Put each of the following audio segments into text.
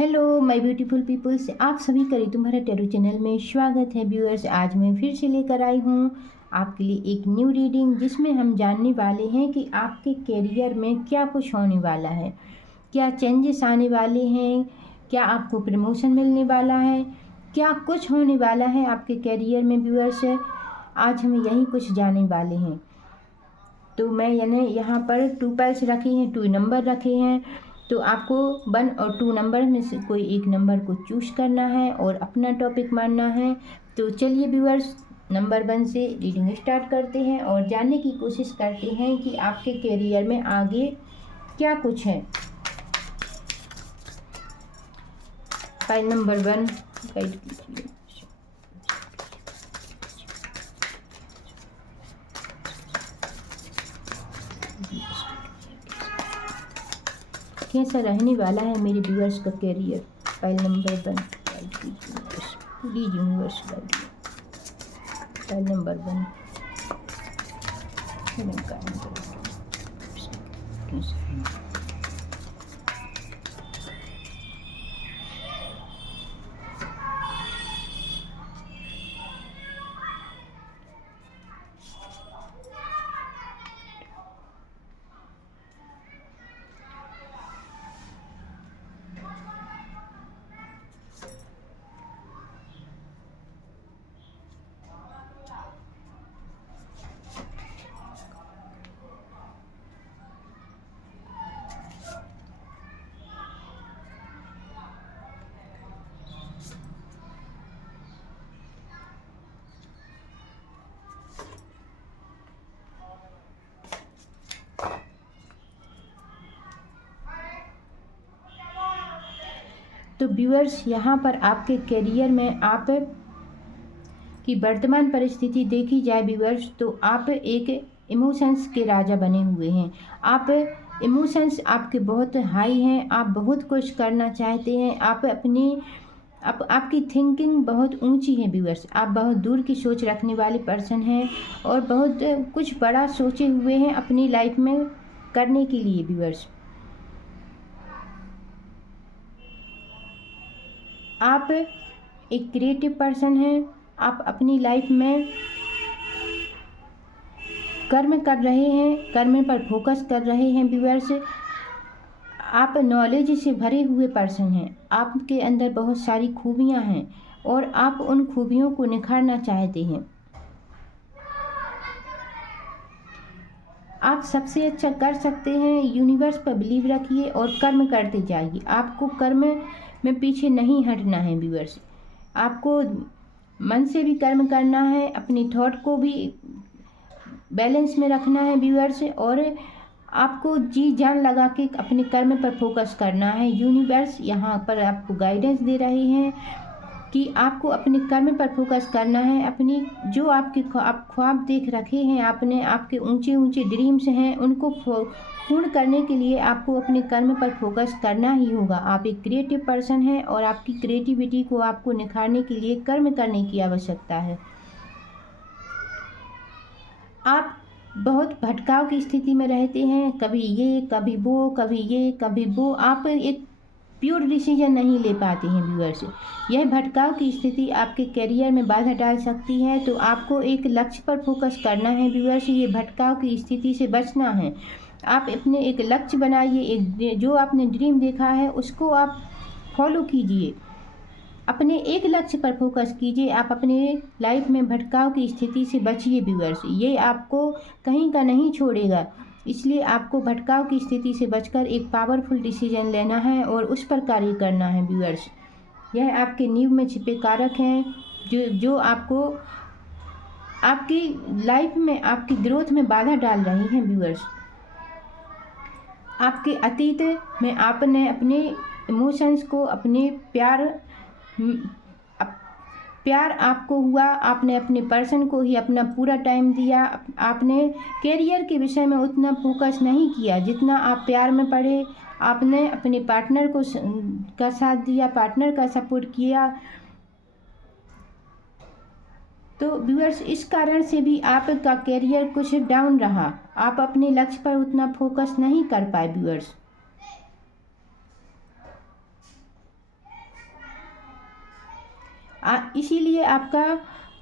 Hello my beautiful peoples, आप सभी का ऋतुभरा टैरो चैनल में स्वागत है। व्यूअर्स, आज मैं फिर से लेकर आई हूँ आपके लिए एक न्यू रीडिंग, जिसमें हम जानने वाले हैं कि आपके करियर में क्या कुछ होने वाला है, क्या चेंजेस आने वाले हैं, क्या आपको प्रमोशन मिलने वाला है, क्या कुछ होने वाला है आपके करियर में। व्यूअर्स, आज हम यही कुछ जानने वाले हैं। तो मैं यानी यहाँ पर 2 पैल्स रखे हैं, 2 नंबर रखे हैं। तो आपको 1 और 2 नंबर में से कोई एक नंबर को चूज करना है और अपना टॉपिक मानना है। तो चलिए व्यूअर्स, नंबर 1 से रीडिंग स्टार्ट करते हैं और जानने की कोशिश करते हैं कि आपके करियर में आगे क्या कुछ है। फाइल नंबर 1 गाइड कीजिए। कैसा रहने वाला है मेरे व्यूअर्स का करियर। फाइल नंबर 1 गाइड कीजिए, please universe guide. File number 1 तो व्यूअर्स, यहाँ पर आपके करियर में आप की वर्तमान परिस्थिति देखी जाए व्यूअर्स, तो आप एक इमोशंस के राजा बने हुए हैं। आप इमोशंस आपके बहुत हाई हैं, आप बहुत कुछ करना चाहते हैं, आप आपकी थिंकिंग बहुत ऊंची है व्यूअर्स। आप बहुत दूर की सोच रखने वाले पर्सन हैं और बहुत कुछ बड़ा सोचे हुए हैं अपनी लाइफ में करने के लिए व्यूअर्स। आप एक क्रिएटिव पर्सन हैं। आप अपनी लाइफ में कर्म कर रहे हैं, कर्म पर फोकस कर रहे हैं व्यूअर्स। आप नॉलेज से भरे हुए पर्सन हैं। आपके अंदर बहुत सारी खूबियां हैं और आप उन खूबियों को निखारना चाहते हैं। आप सबसे अच्छा कर सकते हैं। यूनिवर्स पर बिलीव रखिए और कर्म करते जाइए। आपको कर्म में पीछे नहीं हटना है व्यूअर्स। आपको मन से भी कर्म करना है, अपनी थॉट को भी बैलेंस में रखना है व्यूअर्स, और आपको जी जान लगा के अपने कर्म पर फोकस करना है। यूनिवर्स यहाँ पर आपको गाइडेंस दे रहे हैं कि आपको अपने कर्म पर फोकस करना है। अपनी जो आप ख्वाब देख रखे हैं आपने, आपके ऊंचे ऊंचे ड्रीम्स हैं, उनको पूर्ण करने के लिए आपको अपने कर्म पर फोकस करना ही होगा। आप एक क्रिएटिव पर्सन हैं और आपकी क्रिएटिविटी को आपको निखारने के लिए कर्म करने की आवश्यकता है। आप बहुत भटकाव की स्थिति में रहते हैं, कभी ये कभी वो, कभी ये कभी वो। आप एक प्योर डिसीजन नहीं ले पाते हैं व्यूअर्स। यह भटकाव की स्थिति आपके करियर में बाधा डाल सकती है, तो आपको एक लक्ष्य पर फोकस करना है व्यूअर्स। ये भटकाव की स्थिति से बचना है। आप अपने एक लक्ष्य बनाइए, एक जो आपने ड्रीम देखा है उसको आप फॉलो कीजिए। अपने एक लक्ष्य पर फोकस कीजिए। आप अपने लाइफ में भटकाव की स्थिति से बचिए व्यूअर्स। ये आपको कहीं का नहीं छोड़ेगा, इसलिए आपको भटकाव की स्थिति से बचकर एक पावरफुल डिसीजन लेना है और उस पर कार्य करना है व्यूअर्स। यह आपके नींव में छिपे कारक हैं जो आपको आपकी लाइफ में आपकी ग्रोथ में बाधा डाल रही हैं व्यूअर्स। आपके अतीत में आपने अपने इमोशंस को, अपने प्यार आपको हुआ, आपने अपने पर्सन को ही अपना पूरा टाइम दिया। आपने करियर के विषय में उतना फोकस नहीं किया जितना आप प्यार में पड़े। आपने अपने पार्टनर का साथ दिया, पार्टनर का सपोर्ट किया। तो व्यूअर्स, इस कारण से भी आपका करियर कुछ डाउन रहा। आप अपने लक्ष्य पर उतना फोकस नहीं कर पाए व्यूअर्स। इसीलिए आपका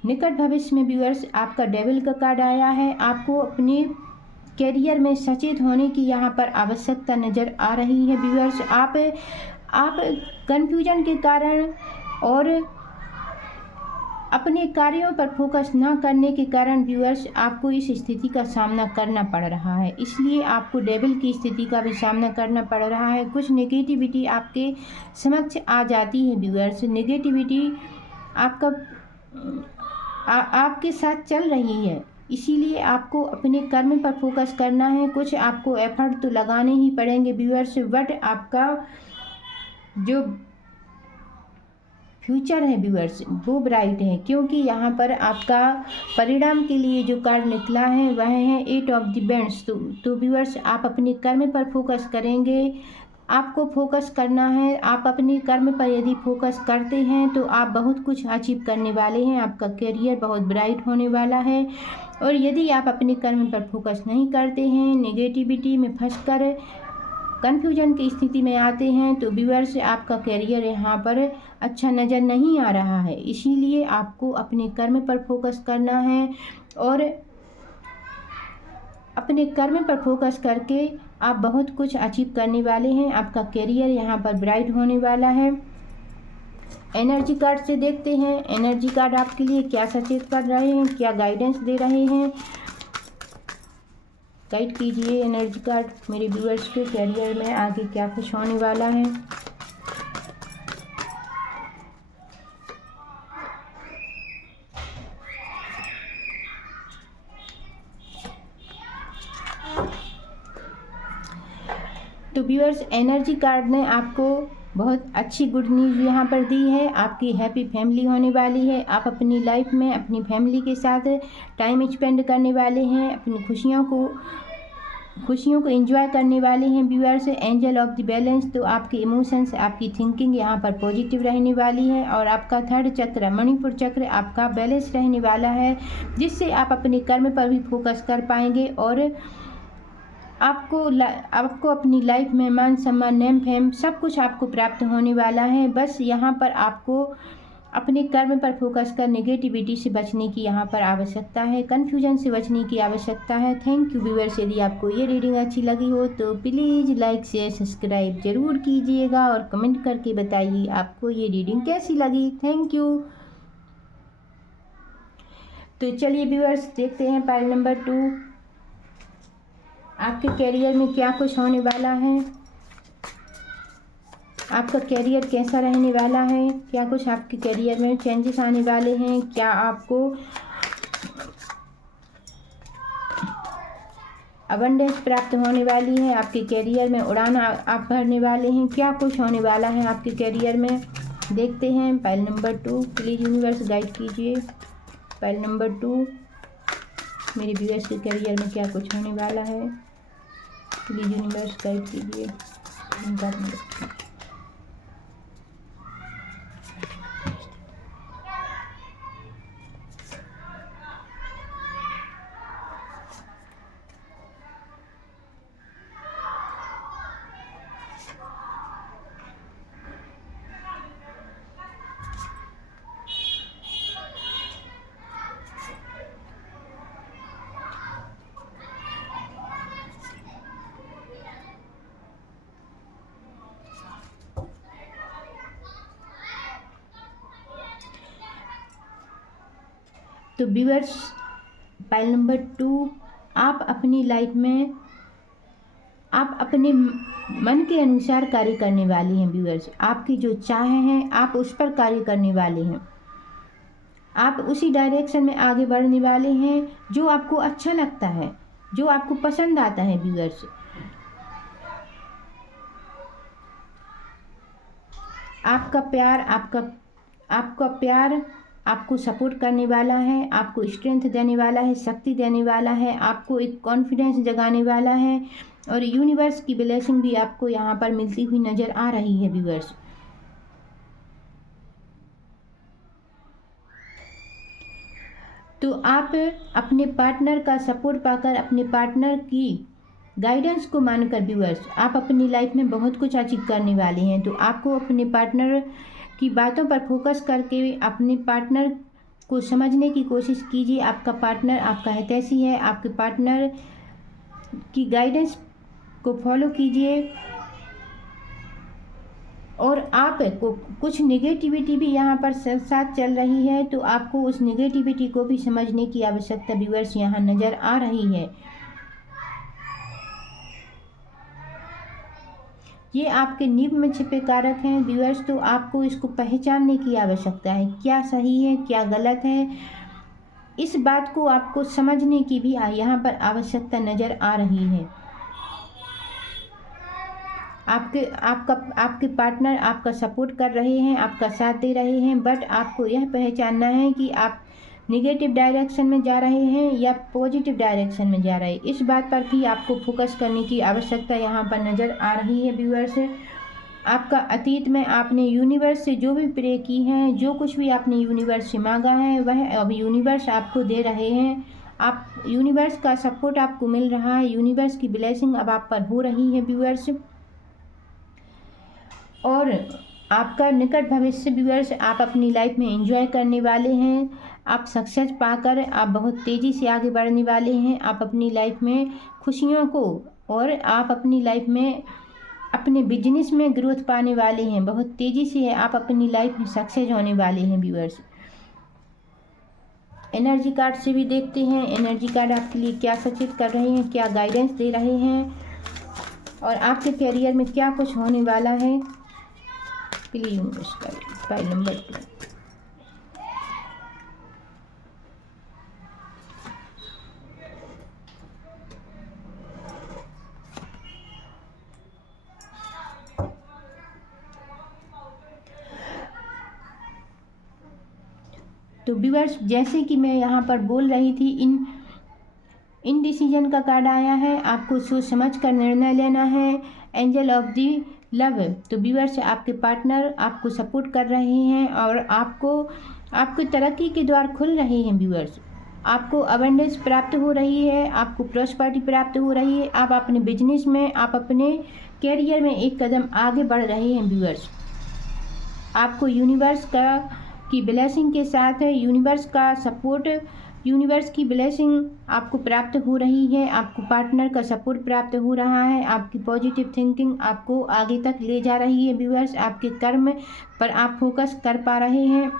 निकट भविष्य में व्यूअर्स आपका डेविल का कार्ड आया है। आपको अपने करियर में सचेत होने की यहाँ पर आवश्यकता नज़र आ रही है व्यूअर्स। आप कन्फ्यूजन के कारण और अपने कार्यों पर फोकस न करने के कारण व्यूअर्स आपको इस स्थिति का सामना करना पड़ रहा है। इसलिए आपको डेविल की स्थिति का भी सामना करना पड़ रहा है। कुछ नेगेटिविटी आपके समक्ष आ जाती है व्यूअर्स। नेगेटिविटी आपके साथ चल रही है, इसीलिए आपको अपने कर्म पर फोकस करना है। कुछ आपको एफर्ट तो लगाने ही पड़ेंगे व्यूअर्स, बट आपका जो फ्यूचर है व्यूअर्स वो ब्राइट है, क्योंकि यहाँ पर आपका परिणाम के लिए जो कार्ड निकला है वह है 8 ऑफ द बैंड्स। तो व्यूअर्स आप अपने कर्म पर फोकस करेंगे। आपको फोकस करना है। आप अपने कर्म पर यदि फोकस करते हैं तो आप बहुत कुछ अचीव करने वाले हैं। आपका करियर बहुत ब्राइट होने वाला है। और यदि आप अपने कर्म पर फोकस नहीं करते हैं, नेगेटिविटी में फंसकर कन्फ्यूजन की स्थिति में आते हैं, तो व्यूअर्स आपका करियर यहाँ पर अच्छा नज़र नहीं आ रहा है। इसीलिए आपको अपने कर्म पर फोकस करना है और अपने कर्म पर फोकस करके आप बहुत कुछ अचीव करने वाले हैं। आपका करियर यहाँ पर ब्राइट होने वाला है। एनर्जी कार्ड से देखते हैं एनर्जी कार्ड आपके लिए क्या सचेत कर रहे हैं, क्या गाइडेंस दे रहे हैं। गाइड कीजिए एनर्जी कार्ड मेरे व्यूअर्स के करियर में आगे क्या कुछ होने वाला है। तो व्यूअर्स एनर्जी कार्ड ने आपको बहुत अच्छी गुड न्यूज़ यहाँ पर दी है। आपकी हैप्पी फैमिली होने वाली है। आप अपनी लाइफ में अपनी फैमिली के साथ टाइम स्पेंड करने वाले हैं। अपनी खुशियों को एंजॉय करने वाले हैं viewers. Angel of the balance, तो आपके इमोशंस, आपकी थिंकिंग यहाँ पर पॉजिटिव रहने वाली है। और आपका थर्ड चक्र मणिपुर चक्र आपका बैलेंस रहने वाला है, जिससे आप अपने कर्म पर भी फोकस कर पाएंगे। और आपको अपनी लाइफ में मान सम्मान, नेम फेम सब कुछ आपको प्राप्त होने वाला है। बस यहाँ पर आपको अपने कर्म पर फोकस कर नेगेटिविटी से बचने की यहाँ पर आवश्यकता है, कन्फ्यूजन से बचने की आवश्यकता है। Thank you viewers. यदि आपको ये रीडिंग अच्छी लगी हो तो प्लीज़ लाइक शेयर सब्सक्राइब ज़रूर कीजिएगा और कमेंट करके बताइए आपको ये रीडिंग कैसी लगी। Thank you. तो चलिए व्यूअर्स देखते हैं पाइल नंबर 2 आपके करियर में क्या कुछ होने वाला है। आपका करियर कैसा रहने वाला है, क्या कुछ आपके करियर में चेंजेस आने वाले हैं, क्या आपको अबंडेंस प्राप्त होने वाली है, आपके करियर में उड़ान आप भरने वाले हैं, क्या कुछ होने वाला है आपके करियर में। देखते हैं pile number 2। Please universe guide कीजिए पाइल नंबर 2 मेरे व्यूअर्स के करियर में क्या कुछ होने वाला है। प्लीज़ यूनिवर्स गाइड कीजिए। तो व्यूअर्स पाइल नंबर 2 आप अपनी लाइफ में आप अपने मन के अनुसार कार्य करने वाले हैं व्यूअर्स। आपकी जो चाह है आप उस पर कार्य करने वाले हैं। आप उसी डायरेक्शन में आगे बढ़ने वाले हैं जो आपको अच्छा लगता है, जो आपको पसंद आता है व्यूअर्स। आपका प्यार आपको सपोर्ट करने वाला है, आपको स्ट्रेंथ देने वाला है, शक्ति देने वाला है, आपको एक कॉन्फिडेंस जगाने वाला है। और यूनिवर्स की ब्लेसिंग भी आपको यहाँ पर मिलती हुई नज़र आ रही है व्यूअर्स। तो आप अपने पार्टनर का सपोर्ट पाकर, अपने पार्टनर की गाइडेंस को मानकर व्यूअर्स आप अपनी लाइफ में बहुत कुछ अचीव करने वाले हैं। तो आपको अपने पार्टनर की बातों पर फोकस करके अपने पार्टनर को समझने की कोशिश कीजिए। आपका पार्टनर आपका हितैषी है। आपके पार्टनर की गाइडेंस को फॉलो कीजिए। और आप को कुछ नेगेटिविटी भी यहाँ पर साथ चल रही है, तो आपको उस नेगेटिविटी को भी समझने की आवश्यकता व्यूअर्स यहाँ नज़र आ रही है। ये आपके नींव में छिपे कारक हैं व्यूअर्स, तो आपको इसको पहचानने की आवश्यकता है, क्या सही है क्या गलत है। इस बात को आपको समझने की भी यहाँ पर आवश्यकता नज़र आ रही है। आपके पार्टनर आपका सपोर्ट कर रहे हैं, आपका साथ दे रहे हैं, बट आपको यह पहचानना है कि आप नेगेटिव डायरेक्शन में जा रहे हैं या पॉजिटिव डायरेक्शन में जा रहे हैं। इस बात पर भी आपको फोकस करने की आवश्यकता यहाँ पर नज़र आ रही है व्यूअर्स। आपका अतीत में आपने यूनिवर्स से जो भी प्रे की हैं, जो कुछ भी आपने यूनिवर्स से मांगा है, वह अब यूनिवर्स आपको दे रहे हैं। आप यूनिवर्स का सपोर्ट आपको मिल रहा है, यूनिवर्स की ब्लेसिंग अब आप पर हो रही है व्यूअर्स। और आपका निकट भविष्य व्यूअर्स आप अपनी लाइफ में एंजॉय करने वाले हैं। आप सक्सेस पाकर आप बहुत तेज़ी से आगे बढ़ने वाले हैं। आप अपनी लाइफ में खुशियों को और आप अपनी लाइफ में अपने बिजनेस में ग्रोथ पाने वाले हैं। बहुत तेज़ी से आप अपनी लाइफ में सक्सेस होने वाले हैं व्यूअर्स। एनर्जी कार्ड से भी देखते हैं एनर्जी कार्ड आपके लिए क्या सचेत कर रहे हैं, क्या गाइडेंस दे रहे हैं और आपके करियर में क्या कुछ होने वाला है। Please file number 2। तो व्यूअर्स जैसे कि मैं यहाँ पर बोल रही थी, इन डिसीजन का कार्ड आया है। आपको सोच समझ कर निर्णय लेना है। Angel of the love. तो व्यूअर्स आपके पार्टनर आपको सपोर्ट कर रहे हैं और आपको तरक्की के द्वार खुल रहे हैं व्यूअर्स। आपको अबंडेंस प्राप्त हो रही है, आपको प्रॉस्पेरिटी प्राप्त हो रही है। आप अपने बिजनेस में, आप अपने कैरियर में एक कदम आगे बढ़ रहे हैं व्यूअर्स। आपको यूनिवर्स की ब्लेसिंग के साथ है, यूनिवर्स का सपोर्ट, यूनिवर्स की ब्लेसिंग आपको प्राप्त हो रही है। आपको पार्टनर का सपोर्ट प्राप्त हो रहा है। आपकी पॉजिटिव थिंकिंग आपको आगे तक ले जा रही है व्यूअर्स। आपके कर्म पर आप फोकस कर पा रहे हैं।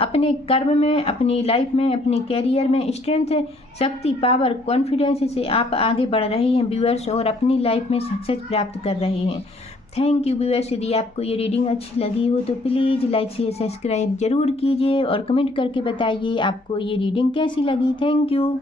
अपने कर्म में, अपनी लाइफ में, अपने कैरियर में स्ट्रेंथ, शक्ति, पावर, कॉन्फिडेंस से आप आगे बढ़ रहे हैं व्यूअर्स और अपनी लाइफ में सक्सेस प्राप्त कर रहे हैं। Thank you viewers. यदि आपको ये रीडिंग अच्छी लगी हो तो प्लीज़ लाइक शेयर सब्सक्राइब जरूर कीजिए और कमेंट करके बताइए आपको ये रीडिंग कैसी लगी। Thank you.